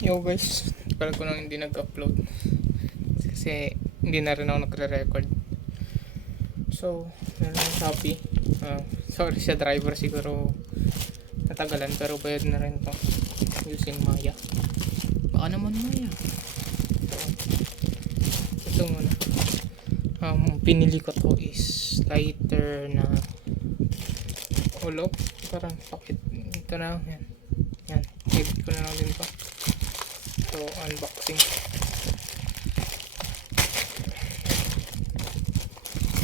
Yo guys, tagal ko nang hindi nag-upload kasi hindi na rin ako nagre-record. So, meron ng Shopee. Sorry sa driver, siguro natagalan pero bayad na rin to using Maya. Baka naman Maya. So, ito muna. Pinili ko to is lighter na ulog. Parang pakit. Ito na. Yan. Yan. Higit ko na lang din to. So, unboxing.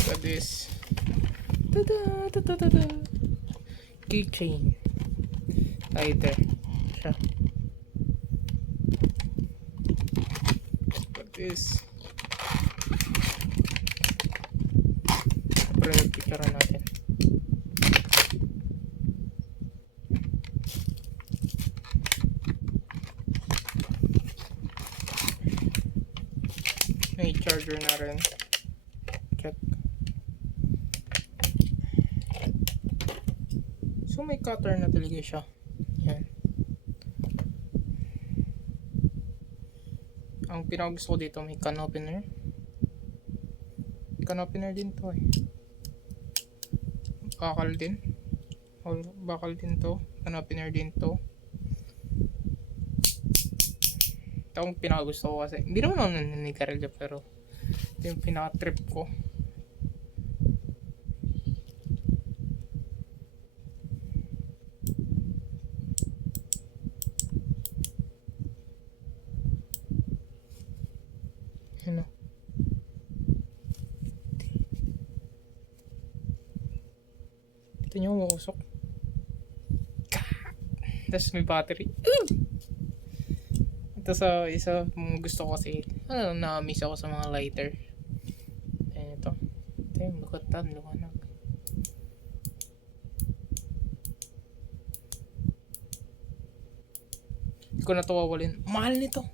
Got this. Tada! Tada! Keychain. Lighter. Siya. Got this. Siyempre, picture natin. May charger na rin. Check. So may cutter na talaga siya. Yan. Ang pinakagusto ko dito may can opener. Can opener din to eh. Bakal din. Bakal din to. Can opener din to. Ito ang pinakagusto ko kasi hindi naman ako naninigarilyo pero ito yung pinaka-trip ko. Ano? Ito nyo umusok. Tapos may battery. Ito sa isa gusto ko kasi na-miss ako sa mga lighter. Ayan ito. Ito yung bukatan, luwanag. Hindi ko na ito wawalin. Mahal nito.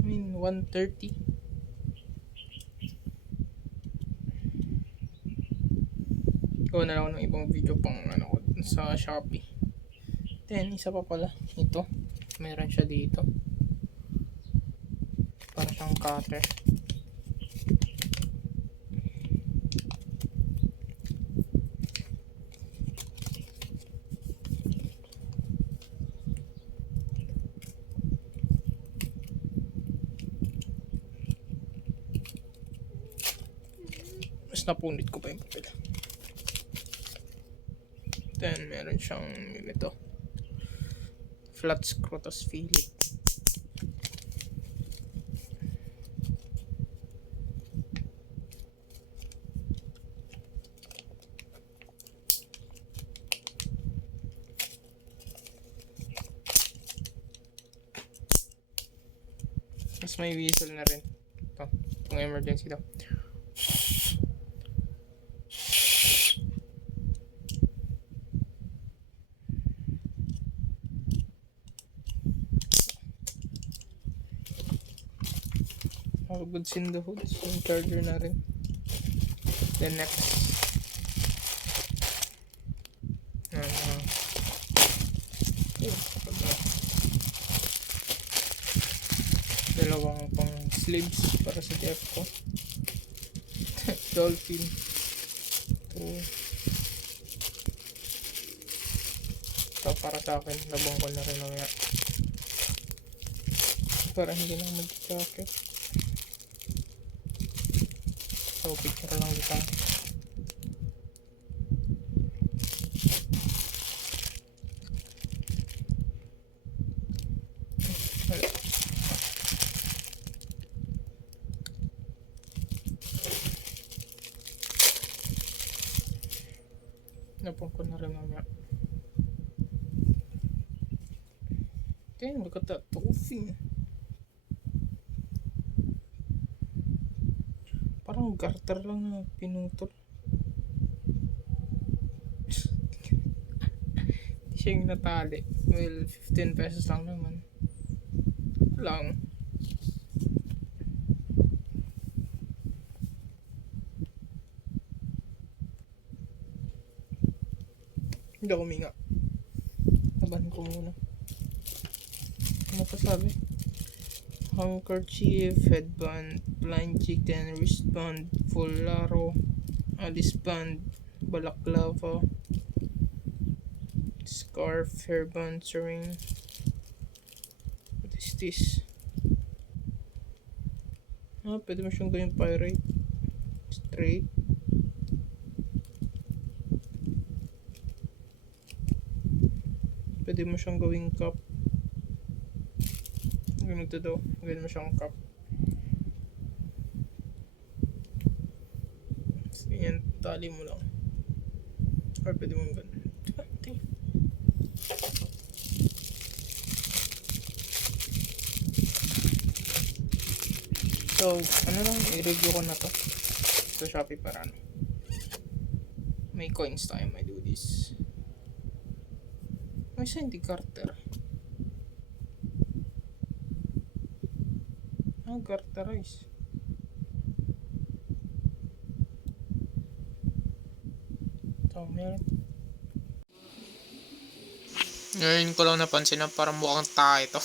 I mean, 130. Gawa na lang ng ibang video pang ano sa Shopee. Then, isa pa pala. Ito. Meron siya dito. Para siyang cutter. Mas napunit ko pa yung papel. Then, meron siyang ito. Flat screw, tas fillet. Mas may whistle na rin. Ito, itong emergency daw. Goods in the hood. Yung charger na rin. Then next. Dalawang pang sleeves para sa jeff ko. Dolphin. Ito para sa akin. Labang ko na rin mamaya. Para hindi na mag-jacket. So, picture lang kita. Napong ko na rin mamaya. Damn, look at that toffee. Parang garter lang na pinutol. Hindi siya yung natali. Well, 15 pesos lang naman. Lang. Hindi ako huminga. Laban ko muna. Ano pa sabi? Handkerchief, headband, blind chicken, wristband, full laro, Alice band, balaclava, scarf, hairband, ring. What is this? Pwede mo siyang gawing pirate. Straight. Pwede mo siyang gawing cup. Ganito daw. Pwede mo siyang cup. Yan, tali mo lang. Or pwede mo ganun. Diba? Tingnan. So, ano lang, i-review ko na to sa Shopee para ano. May coins tayo, may do this. May Sandy Carter. Carterize. So, meron. Ngayon ko lang napansin na parang mukhang tayo ito.